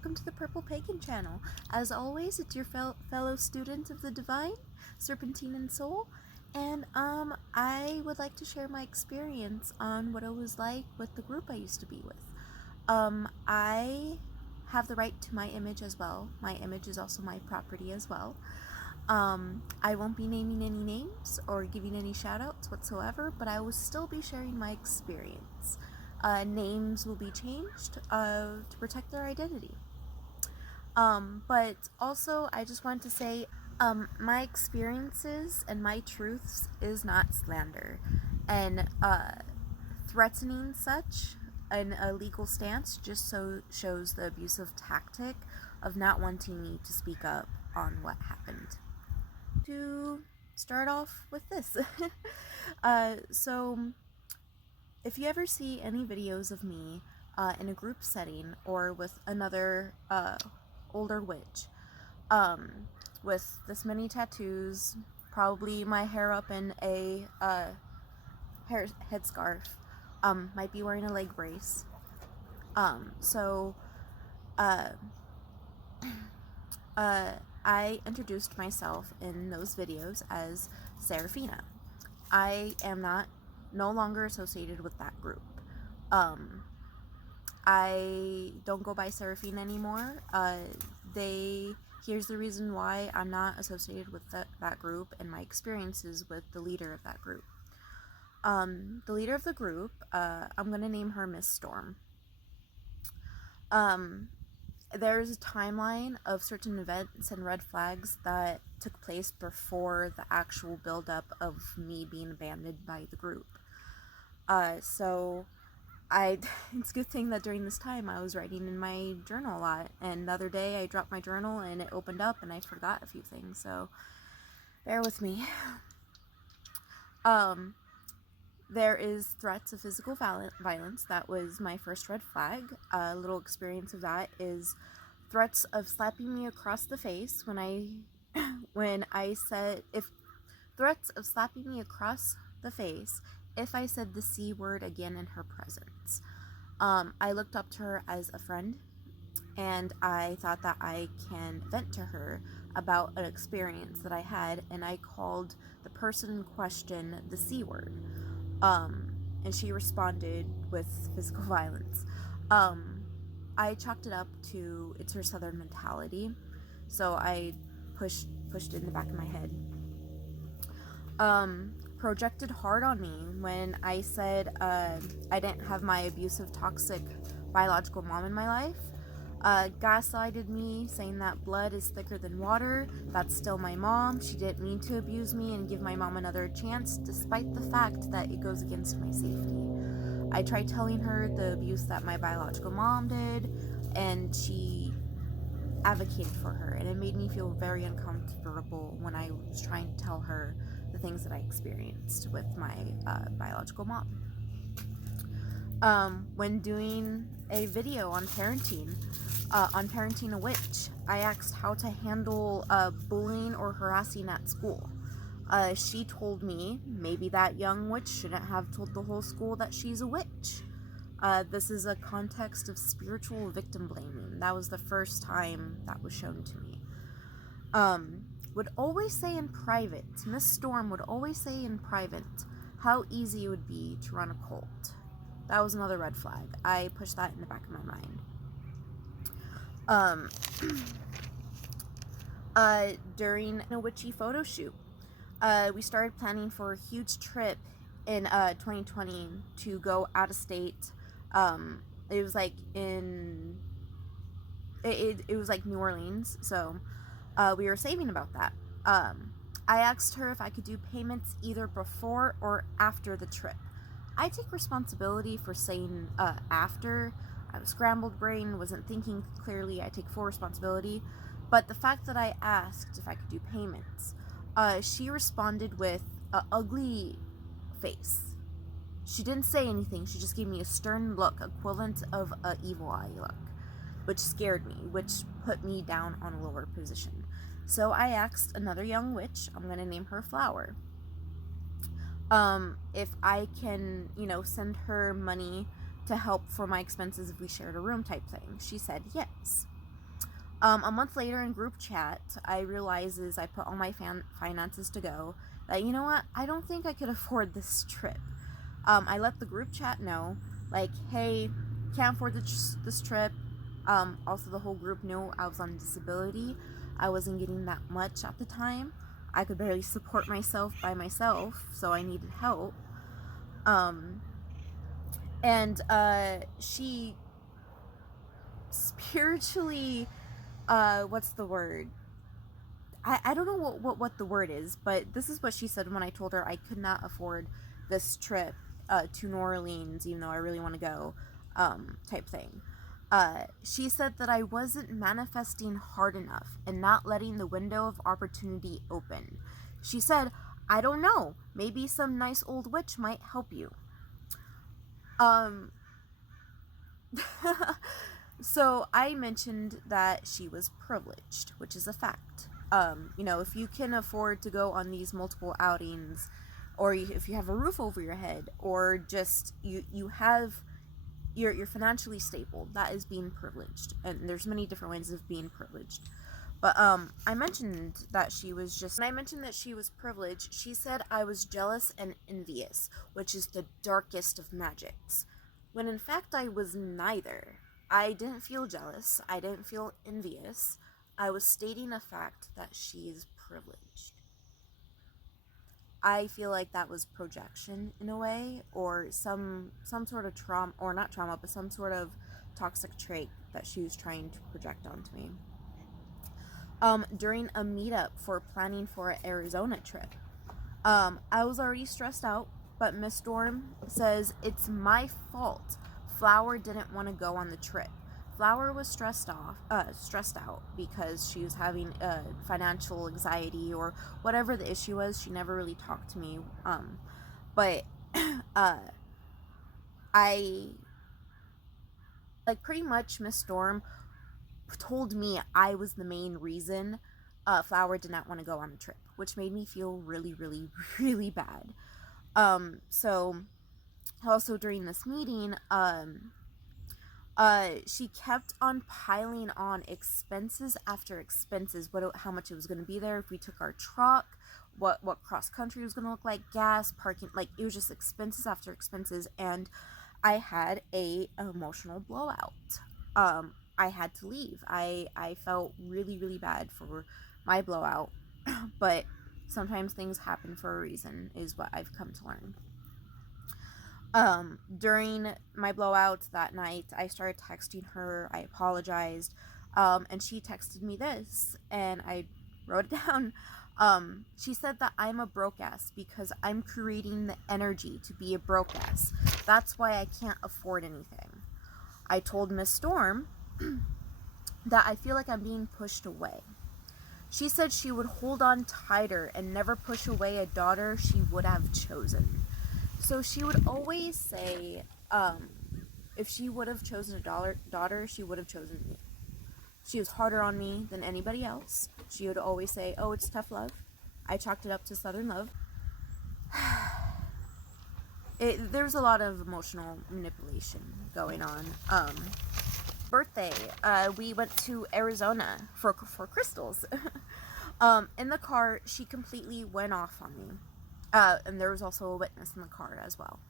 welcome to the Purple Pagan channel. As always, it's your fellow student of the divine, Serpentine and Soul, and I would like to share my experience on what it was like with the group I used to be with. I have the right to my image as well. My image is also my property as well. I won't be naming any names or giving any shoutouts whatsoever, but I will still be sharing my experience. Names will be changed to protect their identity. But also, I just wanted to say, my experiences and my truths is not slander, and threatening such an illegal stance just shows the abusive tactic of not wanting me to speak up on what happened. To start off with this, so if you ever see any videos of me in a group setting or with another older witch with this many tattoos, probably my hair up in a headscarf, might be wearing a leg brace. I introduced myself in those videos as Seraphina. I am no longer associated with that group. I don't go by Seraphina anymore. Here's the reason why I'm not associated with that group and my experiences with the leader of that group. The leader of the group, I'm gonna name her Miss Storm. There's a timeline of certain events and red flags that took place before the actual buildup of me being abandoned by the group. It's a good thing that during this time I was writing in my journal a lot, and the other day I dropped my journal and it opened up and I forgot a few things, so bear with me. There is threats of physical violence. That was my first red flag. A little experience of that is threats of slapping me across the face when I said threats of slapping me across the face if I said the C word again in her presence. I looked up to her as a friend, and I thought that I can vent to her about an experience that I had, and I called the person in question the C word. And she responded with physical violence. I chalked it up to it's her southern mentality, so I pushed it in the back of my head. Projected hard on me when I said I didn't have my abusive, toxic biological mom in my life. Gaslighted me, saying that blood is thicker than water. That's still my mom. She didn't mean to abuse me and give my mom another chance, despite the fact that it goes against my safety. I tried telling her the abuse that my biological mom did, and she advocated for her, and it made me feel very uncomfortable when I was trying to tell her the things that I experienced with my biological mom. When doing a video on parenting a witch, I asked how to handle bullying or harassing at school. She told me maybe that young witch shouldn't have told the whole school that she's a witch. This is a context of spiritual victim blaming. That was the first time that was shown to me. Would always say in private, Miss Storm would always say in private how easy it would be to run a cult. That was another red flag. I pushed that in the back of my mind. During a witchy photo shoot, we started planning for a huge trip in 2020 to go out of state. It was like it was like New Orleans, so we were saving about that. I asked her if I could do payments either before or after the trip. I take responsibility for saying after. I was scrambled brain, wasn't thinking clearly. I take full responsibility. But the fact that I asked if I could do payments, she responded with an ugly face. She didn't say anything. She just gave me a stern look, equivalent of an evil eye look, which scared me, which put me down on a lower position. So I asked another young witch, I'm going to name her Flower, if I can, send her money to help for my expenses if we shared a room type thing. She said yes. A month later in group chat, I realized as I put all my finances to go that, you know what, I don't think I could afford this trip. I let the group chat know, like, hey, can't afford this trip. Also, the whole group knew I was on disability. I wasn't getting that much at the time. I could barely support myself by myself, so I needed help. Um, and she spiritually, what's the word? I don't know what the word is, but this is what she said when I told her I could not afford this trip to New Orleans, even though I really want to go, type thing. She said that I wasn't manifesting hard enough and not letting the window of opportunity open. She said, I don't know, maybe some nice old witch might help you. Um, So I mentioned that she was privileged, which is a fact. If you can afford to go on these multiple outings, or if you have a roof over your head, or just you're financially stable, that is being privileged. And there's many different ways of being privileged. But I mentioned that she was just when I mentioned that she was privileged, she said I was jealous and envious, which is the darkest of magics. When in fact I was neither. I didn't feel jealous, I didn't feel envious. I was stating a fact that she is privileged. I feel like that was projection in a way, or some sort of trauma, or not trauma, but some sort of toxic trait that she was trying to project onto me. During a meetup for planning for an Arizona trip, I was already stressed out, but Miss Storm says it's my fault. Flower didn't want to go on the trip. Flower was stressed out because she was having financial anxiety or whatever the issue was. She never really talked to me. But I pretty much Miss Storm told me I was the main reason Flower did not want to go on the trip, which made me feel really, really, really bad. So also during this meeting, she kept on piling on expenses after expenses. How much it was going to be there if we took our truck, what cross country was going to look like, gas, parking, like it was just expenses after expenses, and I had a emotional blowout. I had to leave. I felt really, really bad for my blowout, but sometimes things happen for a reason, is what I've come to learn. During my blowout that night, I started texting her. I apologized, and she texted me this, and I wrote it down. She said that I'm a broke ass because I'm creating the energy to be a broke ass. That's why I can't afford anything. I told Miss Storm that I feel like I'm being pushed away. She said she would hold on tighter and never push away a daughter she would have chosen. So she would always say, if she would have chosen a daughter, she would have chosen me. She was harder on me than anybody else. She would always say, oh, it's tough love. I chalked it up to Southern love. There's a lot of emotional manipulation going on. Birthday, we went to Arizona for crystals. In the car, she completely went off on me. And there was also a witness in the car as well.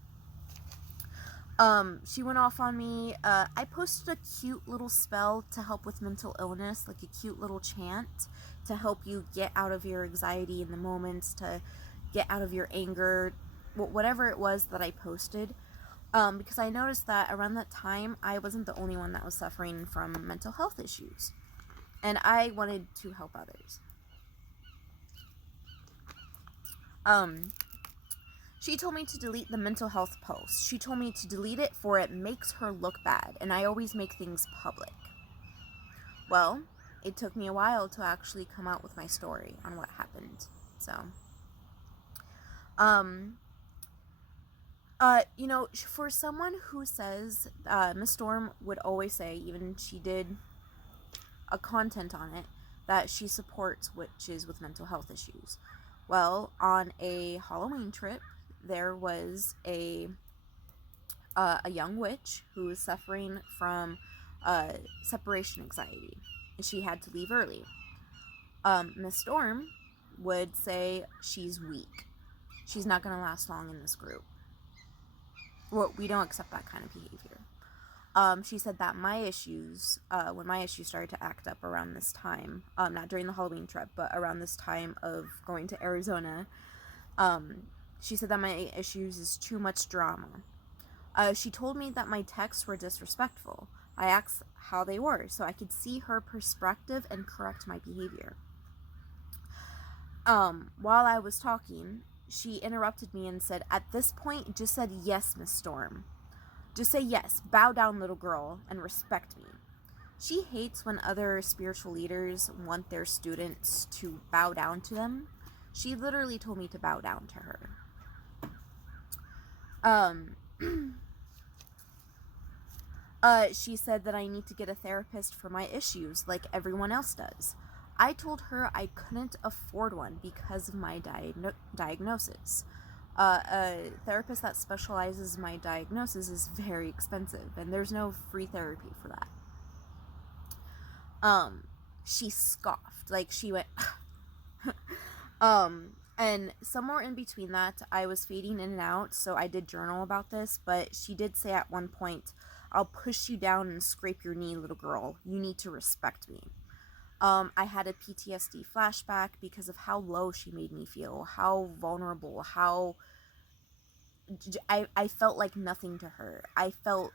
She went off on me. I posted a cute little spell to help with mental illness, like a cute little chant to help you get out of your anxiety in the moments, to get out of your anger, whatever it was that I posted. Because I noticed that around that time, I wasn't the only one that was suffering from mental health issues. And I wanted to help others. She told me to delete the mental health post. She told me to delete it for it makes her look bad, and I always make things public. Well, it took me a while to actually come out with my story on what happened. So, for someone who says, Miss Storm would always say, even she did a content on it, that she supports witches with mental health issues. Well, on a Halloween trip, there was a young witch who was suffering from separation anxiety. she had to leave early. Miss Storm would say she's weak. She's not going to last long in this group. Well, we don't accept that kind of behavior. She said that my issues, when my issues started to act up around this time, not during the Halloween trip, but around this time of going to Arizona, she said that my issues is too much drama. She told me that my texts were disrespectful. I asked how they were so I could see her perspective and correct my behavior. While I was talking, she interrupted me and said, "At this point, just said yes, Miss Storm. Just say yes, bow down, little girl, and respect me." She hates when other spiritual leaders want their students to bow down to them. She literally told me to bow down to her. She said that I need to get a therapist for my issues like everyone else does. I told her I couldn't afford one because of my diagnosis. A therapist that specializes in my diagnosis is very expensive, and there's no free therapy for that. She scoffed, like she went, and somewhere in between that, I was fading in and out, so I did journal about this, but she did say at one point, "I'll push you down and scrape your knee, little girl. You need to respect me." I had a PTSD flashback because of how low she made me feel, how vulnerable, how I felt like nothing to her. I felt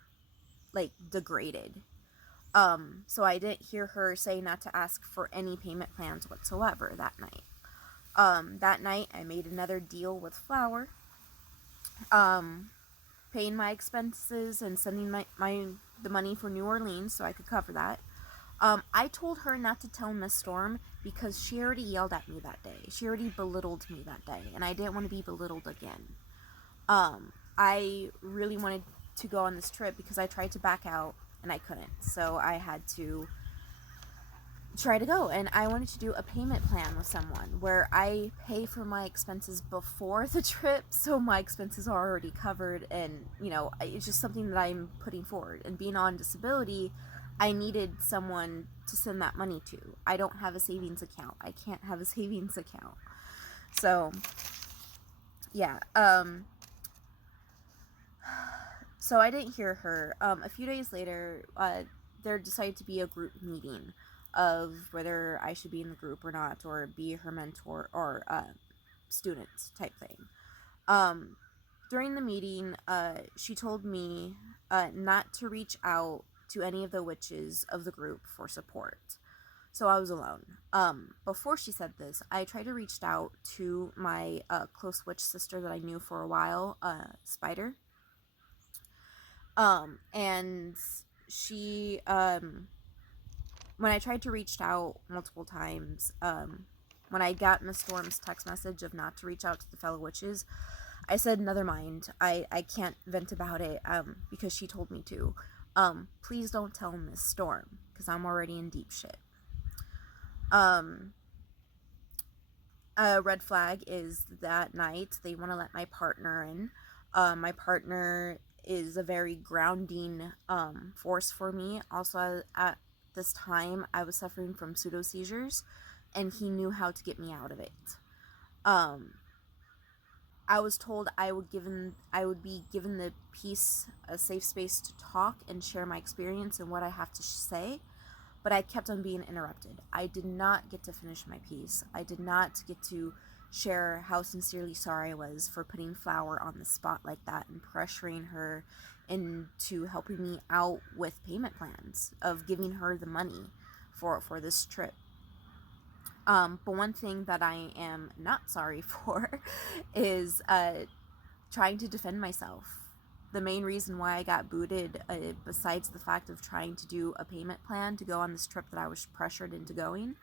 like degraded. So I didn't hear her say not to ask for any payment plans whatsoever that night. That night I made another deal with Flower, paying my expenses and sending the money for New Orleans so I could cover that. I told her not to tell Miss Storm because she already yelled at me that day. She already belittled me that day, and I didn't want to be belittled again. I really wanted to go on this trip because I tried to back out and I couldn't. So I had to try to go, and I wanted to do a payment plan with someone where I pay for my expenses before the trip, so my expenses are already covered, and it's just something that I'm putting forward. And being on disability, I needed someone to send that money to. I don't have a savings account. I can't have a savings account. So yeah, so I didn't hear her. A few days later, there decided to be a group meeting of whether I should be in the group or not, or be her mentor or student type thing. During the meeting, she told me not to reach out to any of the witches of the group for support. So I was alone. Before she said this, I tried to reach out to my close witch sister that I knew for a while, Spider. And she, when I tried to reach out multiple times, when I got Miss Storm's text message of not to reach out to the fellow witches, I said, never mind, I can't vent about it, because she told me to. Please don't tell Miss Storm, because I'm already in deep shit. A red flag is that night they want to let my partner in. My partner is a very grounding force for me. Also, at this time, I was suffering from pseudo seizures, and he knew how to get me out of it. I was told I would be given the peace, a safe space to talk and share my experience and what I have to say, but I kept on being interrupted. I did not get to finish my piece. I did not get to share how sincerely sorry I was for putting Flower on the spot like that and pressuring her into helping me out with payment plans, of giving her the money for this trip. But one thing that I am not sorry for is trying to defend myself. The main reason why I got booted, besides the fact of trying to do a payment plan to go on this trip that I was pressured into going,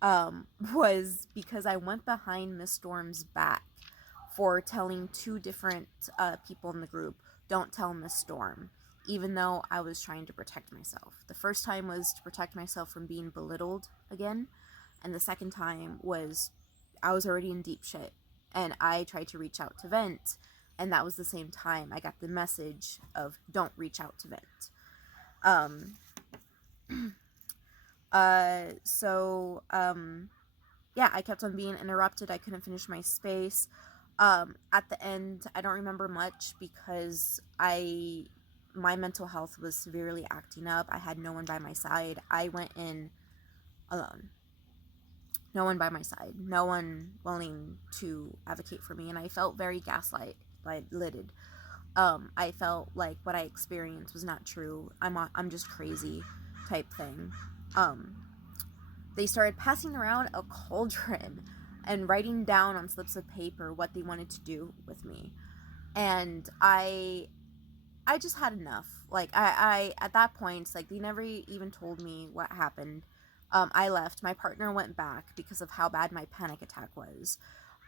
was because I went behind Miss Storm's back for telling two different people in the group, "Don't tell Miss Storm," even though I was trying to protect myself. The first time was to protect myself from being belittled again, and the second time was I was already in deep shit, and I tried to reach out to vent, and that was the same time I got the message of don't reach out to vent. Yeah, I kept on being interrupted. I couldn't finish my space. At the end, I don't remember much because my mental health was severely acting up. I had no one by my side. I went in alone. No one by my side. No one willing to advocate for me, and I felt very lidded. I felt like what I experienced was not true. I'm just crazy, type thing. Um, they started passing around a cauldron and writing down on slips of paper what they wanted to do with me, and I just had enough. Like I at that point, it's like they never even told me what happened. I left. My partner went back because of how bad my panic attack was.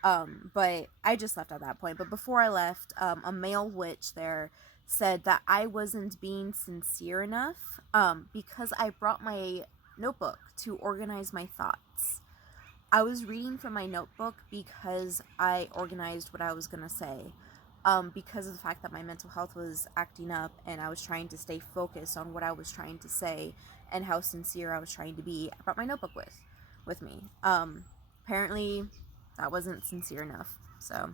But I just left at that point. But before I left, a male witch there said that I wasn't being sincere enough because I brought my notebook to organize my thoughts. I was reading from my notebook because I organized what I was going to say. Because of the fact that my mental health was acting up and I was trying to stay focused on what I was trying to say and how sincere I was trying to be, I brought my notebook with me. Apparently, that wasn't sincere enough. So,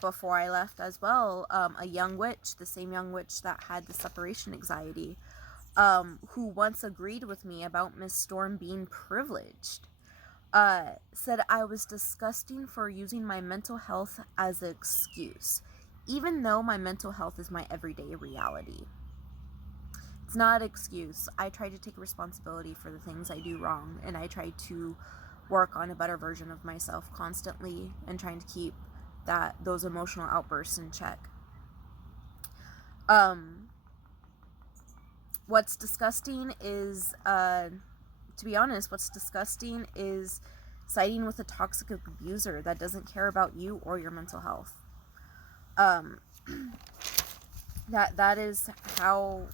before I left as well, a young witch, the same young witch that had the separation anxiety, who once agreed with me about Miss Storm being privileged, said I was disgusting for using my mental health as an excuse, even though my mental health is my everyday reality. It's not an excuse. I try to take responsibility for the things I do wrong, and I try to work on a better version of myself constantly and trying to keep those emotional outbursts in check. What's disgusting is to be honest, what's disgusting is siding with a toxic abuser that doesn't care about you or your mental health. That is how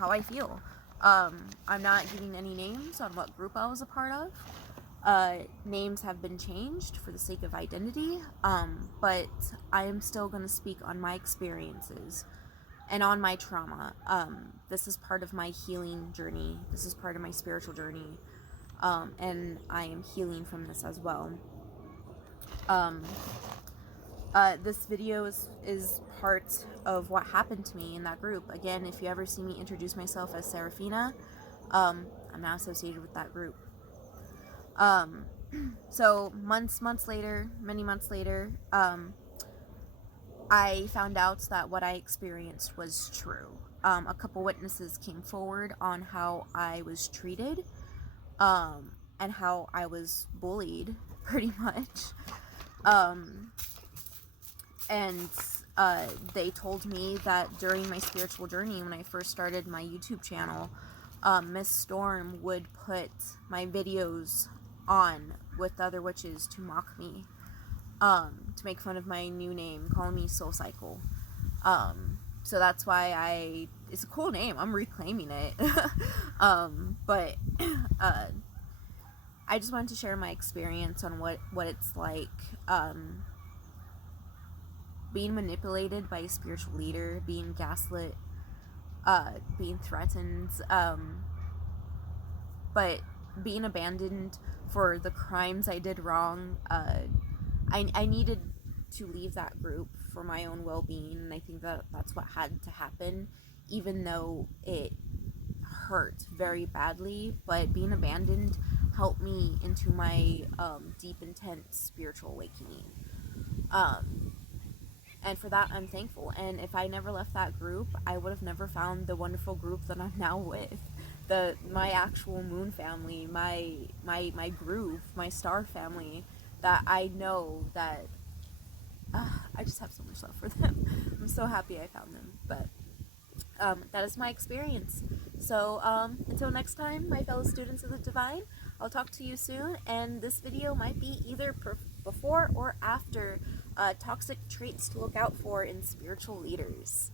I feel. I'm not giving any names on what group I was a part of. Names have been changed for the sake of identity, but I am still going to speak on my experiences and on my trauma. This is part of my healing journey. This is part of my spiritual journey. And I am healing from this as well. This video is part of what happened to me in that group. Again, if you ever see me introduce myself as Seraphina, I'm not associated with that group. So many months later, I found out that what I experienced was true. A couple witnesses came forward on how I was treated, and how I was bullied, pretty much. And they told me that during my spiritual journey, when I first started my YouTube channel, Miss Storm would put my videos on with other witches to mock me, to make fun of my new name, calling me Soul Cycle. So that's why it's a cool name. I'm reclaiming it. But I just wanted to share my experience on what it's like, being manipulated by a spiritual leader, being gaslit, being threatened, but being abandoned for the crimes I did wrong. I needed to leave that group for my own well-being, and I think that's what had to happen, even though it hurt very badly. But being abandoned helped me into my deep, intense spiritual awakening. And for that, I'm thankful. And if I never left that group, I would have never found the wonderful group that I'm now with. My actual moon family, my groove, my star family, that I know that I just have so much love for them. I'm so happy I found them. But that is my experience. So until next time, my fellow students of the divine, I'll talk to you soon. And this video might be either before or after toxic traits to look out for in spiritual leaders.